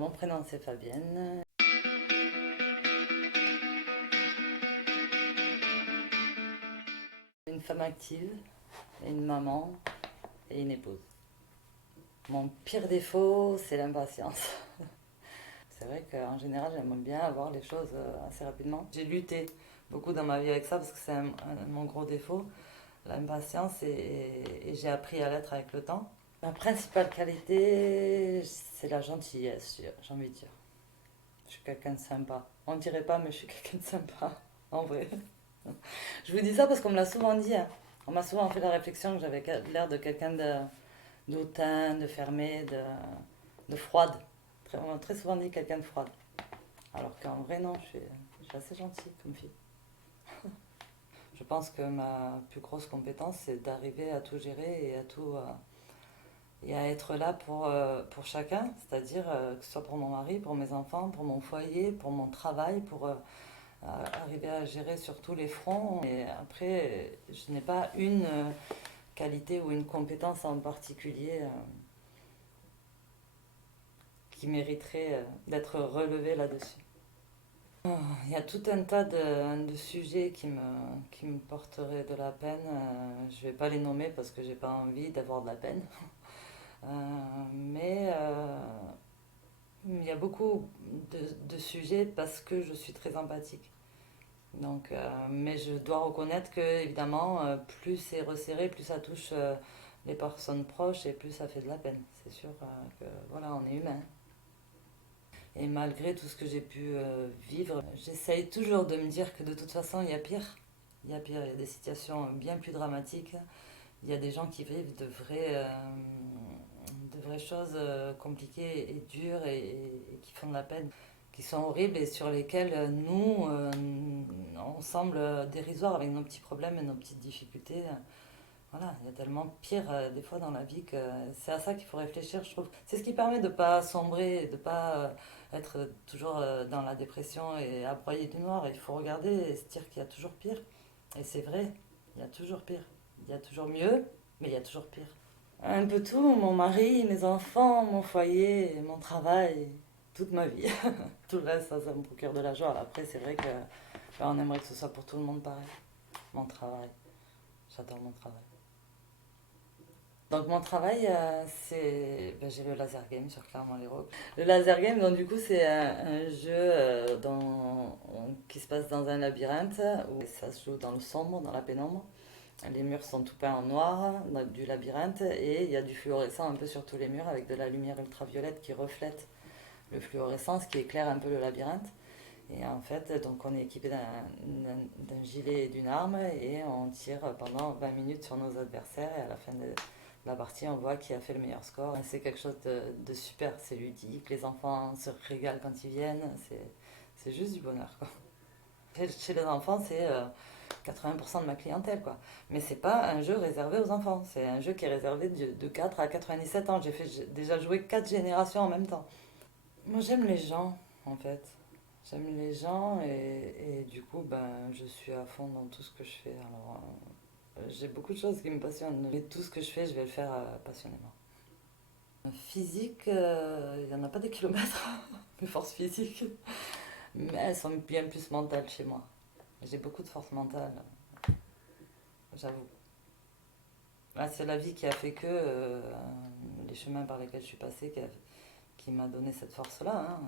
mon prénom c'est Fabienne. Une femme active, une maman et une épouse. Mon pire défaut, c'est l'impatience. C'est vrai qu'en général, j'aime bien avoir les choses assez rapidement. J'ai lutté beaucoup dans ma vie avec ça parce que c'est mon gros défaut, l'impatience, et j'ai appris à l'être avec le temps. Ma principale qualité, c'est la gentillesse, j'ai envie de dire. Je suis quelqu'un de sympa. On ne dirait pas, mais je suis quelqu'un de sympa, en vrai. Je vous dis ça parce qu'on me l'a souvent dit, hein. On m'a souvent fait la réflexion que j'avais l'air de quelqu'un d'hautain, de fermé, de froide. On m'a très souvent dit quelqu'un de froide. Alors qu'en vrai, non, je suis assez gentille comme fille. Je pense que ma plus grosse compétence, c'est d'arriver à tout gérer et à tout, et à être là pour chacun, c'est-à-dire que ce soit pour mon mari, pour mes enfants, pour mon foyer, pour mon travail, pour arriver à gérer sur tous les fronts. Et après, je n'ai pas une qualité ou une compétence en particulier qui mériterait d'être relevée là-dessus. Oh, il y a tout un tas de sujets qui me porteraient de la peine. Je ne vais pas les nommer parce que j'ai pas envie d'avoir de la peine. Euh, mais il y a beaucoup de sujets parce que je suis très empathique. Donc, mais je dois reconnaître que, évidemment, plus c'est resserré, plus ça touche les personnes proches et plus ça fait de la peine. C'est sûr que, voilà, on est humain. Et malgré tout ce que j'ai pu vivre, j'essaye toujours de me dire que de toute façon, il y a pire. Il y a pire, il y a des situations bien plus dramatiques. Il y a des gens qui vivent de vraies choses compliquées et dures et qui font de la peine, qui sont horribles et sur lesquelles nous, on semble dérisoires avec nos petits problèmes et nos petites difficultés. Voilà, il y a tellement pire des fois dans la vie que c'est à ça qu'il faut réfléchir, je trouve. C'est ce qui permet de ne pas sombrer, de ne pas être toujours dans la dépression et à broyer du noir. Il faut regarder et se dire qu'il y a toujours pire. Et c'est vrai, il y a toujours pire. Il y a toujours mieux, mais il y a toujours pire. Un peu tout, mon mari, mes enfants, mon foyer, mon travail, toute ma vie. Tout le reste, ça me procure de la joie. Après, c'est vrai que on aimerait que ce soit pour tout le monde pareil. Mon travail, j'adore mon travail. Donc mon travail, j'ai le laser game sur Clermont-Lérault. Le laser game, donc du coup, c'est un jeu qui se passe dans un labyrinthe où ça se joue dans le sombre, dans la pénombre. Les murs sont tout peints en noir du labyrinthe et il y a du fluorescent un peu sur tous les murs avec de la lumière ultraviolette qui reflète le fluorescent, ce qui éclaire un peu le labyrinthe. Et en fait, donc on est équipé d'un gilet et d'une arme et on tire pendant 20 minutes sur nos adversaires et à la fin de la partie, on voit qui a fait le meilleur score. C'est quelque chose de super, c'est ludique, les enfants se régalent quand ils viennent, c'est juste du bonheur, quoi. Chez les enfants, c'est 80% de ma clientèle, quoi. Mais c'est pas un jeu réservé aux enfants, c'est un jeu qui est réservé de 4 à 97 ans. J'ai déjà joué 4 générations en même temps. Moi, j'aime les gens, en fait. J'aime les gens et du coup, ben, je suis à fond dans tout ce que je fais. Alors, j'ai beaucoup de choses qui me passionnent, mais tout ce que je fais, je vais le faire passionnément. Physique, il n'y en a pas des kilomètres, mes forces physiques, mais elles sont bien plus mentales chez moi. J'ai beaucoup de force mentale, j'avoue. Là, c'est la vie qui a fait que les chemins par lesquels je suis passée qui m'a donné cette force-là, hein.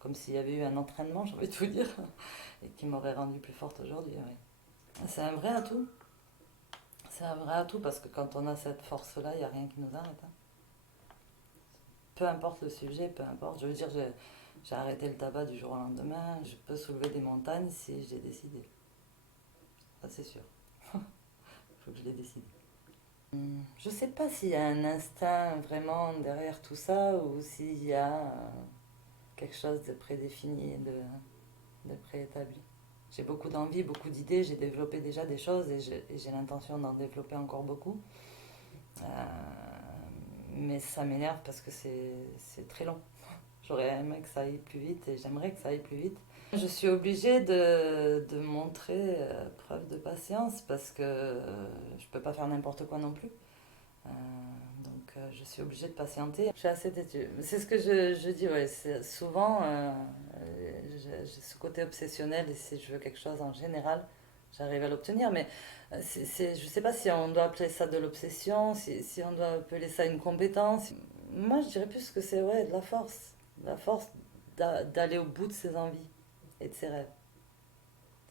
Comme s'il y avait eu un entraînement, j'ai envie de vous dire, et qui m'aurait rendue plus forte aujourd'hui. Oui. C'est un vrai atout. C'est un vrai atout parce que quand on a cette force-là, il n'y a rien qui nous arrête, hein. Peu importe le sujet, peu importe. Je veux dire, j'ai arrêté le tabac du jour au lendemain. Je peux soulever des montagnes si j'ai décidé. Ça, c'est sûr. Il faut que je l'ai décidé. Je sais pas s'il y a un instinct vraiment derrière tout ça ou s'il y a quelque chose de prédéfini, de préétabli. J'ai beaucoup d'envie, beaucoup d'idées, j'ai développé déjà des choses et j'ai l'intention d'en développer encore beaucoup. Euh, mais ça m'énerve parce que c'est très long. J'aurais aimé que ça aille plus vite et j'aimerais que ça aille plus vite. Je suis obligée de montrer preuve de patience parce que je peux pas faire n'importe quoi non plus. Euh, donc je suis obligée de patienter. Je suis assez têtue. C'est ce que je dis, ouais, souvent, j'ai ce côté obsessionnel et si je veux quelque chose en général, j'arrive à l'obtenir. Mais je ne sais pas si on doit appeler ça de l'obsession, si on doit appeler ça une compétence. Moi, je dirais plus que c'est ouais, de la force. De la force d'aller au bout de ses envies et de ses rêves.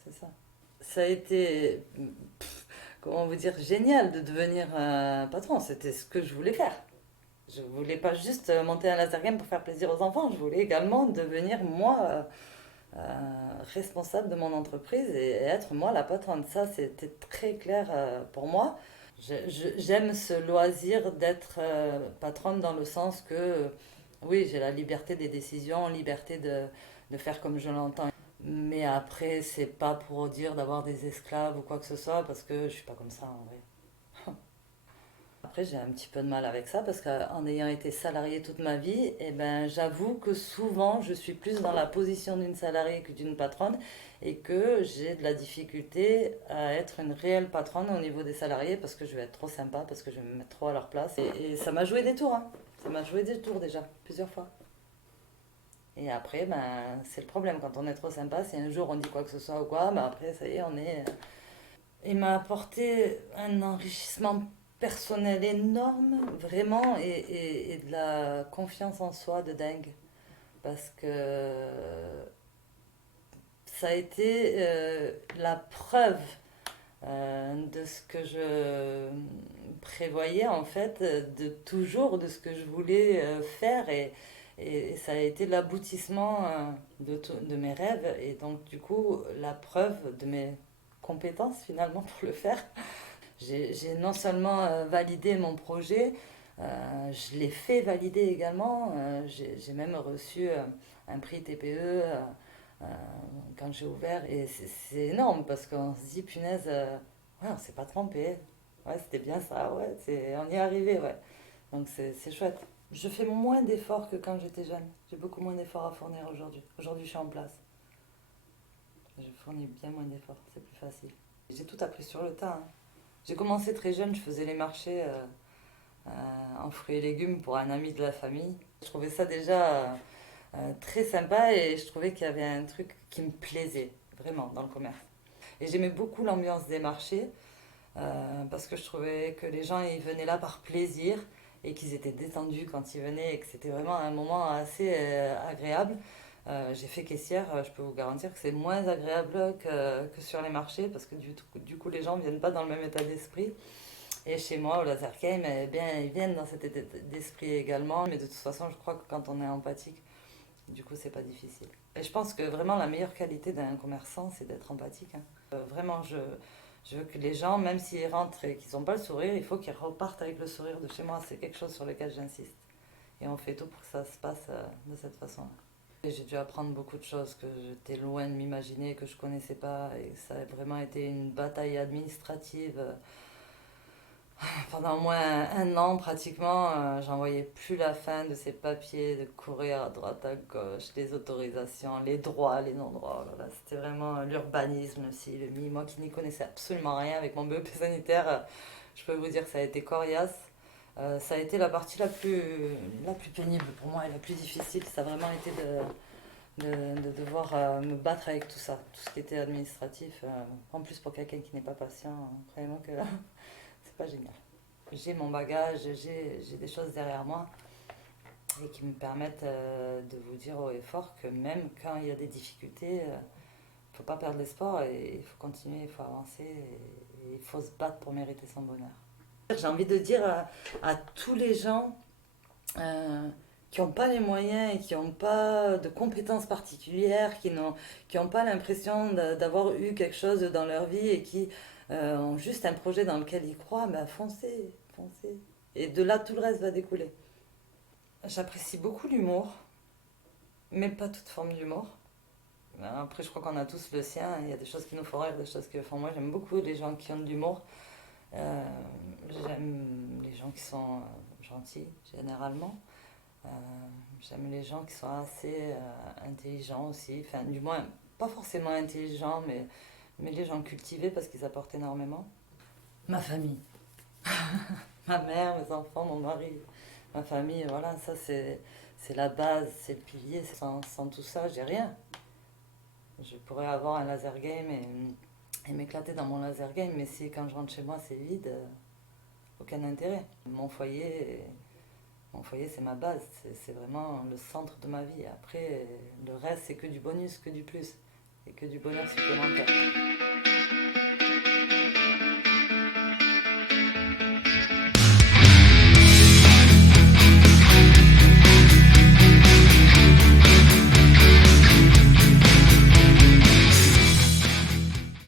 C'est ça. Ça a été, comment vous dire, génial de devenir patron. C'était ce que je voulais faire. Je voulais pas juste monter un laser game pour faire plaisir aux enfants. Je voulais également devenir moi responsable de mon entreprise et être moi la patronne. Ça, c'était très clair pour moi. J'aime ce loisir d'être patronne dans le sens que, oui, j'ai la liberté des décisions, liberté de faire comme je l'entends. Mais après, c'est pas pour dire d'avoir des esclaves ou quoi que ce soit, parce que je suis pas comme ça en vrai. Après, j'ai un petit peu de mal avec ça, parce qu'en ayant été salariée toute ma vie, eh ben, j'avoue que souvent, je suis plus dans la position d'une salariée que d'une patronne, et que j'ai de la difficulté à être une réelle patronne au niveau des salariés, parce que je vais être trop sympa, parce que je vais me mettre trop à leur place. Et ça m'a joué des tours, hein. Ça m'a joué des tours déjà, plusieurs fois. Et après, ben, c'est le problème. Quand on est trop sympa, si un jour on dit quoi que ce soit ou quoi, ben après, ça y est, on est. Il m'a apporté un enrichissement personnel énorme, vraiment, et de la confiance en soi de dingue. Parce que ça a été la preuve de ce que je prévoyais, en fait, de toujours de ce que je voulais faire. Et ça a été l'aboutissement de mes rêves et donc du coup la preuve de mes compétences finalement pour le faire. J'ai non seulement validé mon projet, je l'ai fait valider également. J'ai même reçu un prix TPE euh, quand j'ai ouvert et c'est énorme parce qu'on se dit punaise, ouais, on s'est pas trompé. Ouais, c'était bien ça, ouais, on y est arrivé, ouais. Donc c'est chouette. Je fais moins d'efforts que quand j'étais jeune. J'ai beaucoup moins d'efforts à fournir aujourd'hui. Aujourd'hui, je suis en place. Je fournis bien moins d'efforts, c'est plus facile. J'ai tout appris sur le tas, hein. J'ai commencé très jeune, je faisais les marchés en fruits et légumes pour un ami de la famille. Je trouvais ça déjà très sympa et je trouvais qu'il y avait un truc qui me plaisait vraiment dans le commerce. Et j'aimais beaucoup l'ambiance des marchés parce que je trouvais que les gens ils venaient là par plaisir et qu'ils étaient détendus quand ils venaient et que c'était vraiment un moment assez agréable. J'ai fait caissière, je peux vous garantir que c'est moins agréable que sur les marchés parce que du coup les gens ne viennent pas dans le même état d'esprit. Et chez moi, au Laser Game, eh bien, ils viennent dans cet état d'esprit également. Mais de toute façon, je crois que quand on est empathique, du coup, c'est pas difficile. Et je pense que vraiment la meilleure qualité d'un commerçant, c'est d'être empathique, hein. Vraiment, je veux que les gens, même s'ils rentrent et qu'ils n'ont pas le sourire, il faut qu'ils repartent avec le sourire de chez moi. C'est quelque chose sur lequel j'insiste. Et on fait tout pour que ça se passe de cette façon. Et j'ai dû apprendre beaucoup de choses que j'étais loin de m'imaginer, que je connaissais pas. Et ça a vraiment été une bataille administrative. Pendant au moins un an pratiquement, j'en voyais plus la fin de ces papiers, de courir à droite, à gauche, les autorisations, les droits, les non-droits. Oh là là, c'était vraiment l'urbanisme aussi, le MI. Moi qui n'y connaissais absolument rien avec mon BEP sanitaire, je peux vous dire que ça a été coriace. Ça a été la partie la plus pénible pour moi et la plus difficile. Ça a vraiment été de devoir me battre avec tout ça, tout ce qui était administratif. En plus pour quelqu'un qui n'est pas patient, croyez-moi que c'est pas génial. J'ai mon bagage, j'ai des choses derrière moi et qui me permettent de vous dire haut et fort que même quand il y a des difficultés, il ne faut pas perdre l'espoir et il faut continuer, il faut avancer et il faut se battre pour mériter son bonheur. J'ai envie de dire à tous les gens qui n'ont pas les moyens et qui n'ont pas de compétences particulières, qui n'ont pas l'impression d'avoir eu quelque chose dans leur vie et qui ont juste un projet dans lequel ils croient, ben foncez, foncez. Et de là, tout le reste va découler. J'apprécie beaucoup l'humour, mais pas toute forme d'humour. Après, je crois qu'on a tous le sien. Il y a des choses qui nous font rire, des choses qui me font moi. J'aime beaucoup les gens qui ont de l'humour. Euh, J'aime les gens qui sont gentils, généralement. Euh, J'aime les gens qui sont assez intelligents aussi. Enfin, du moins, pas forcément intelligents, mais les gens cultivés parce qu'ils apportent énormément. Ma famille. Ma mère, mes enfants, mon mari, ma famille, voilà, ça c'est la base, c'est le pilier. Sans tout ça, j'ai rien. Je pourrais avoir un laser game et m'éclater dans mon laser game, mais si quand je rentre chez moi c'est vide, aucun intérêt. Mon foyer c'est ma base, c'est vraiment le centre de ma vie. Après, le reste c'est que du bonus, que du plus, et que du bonheur supplémentaire.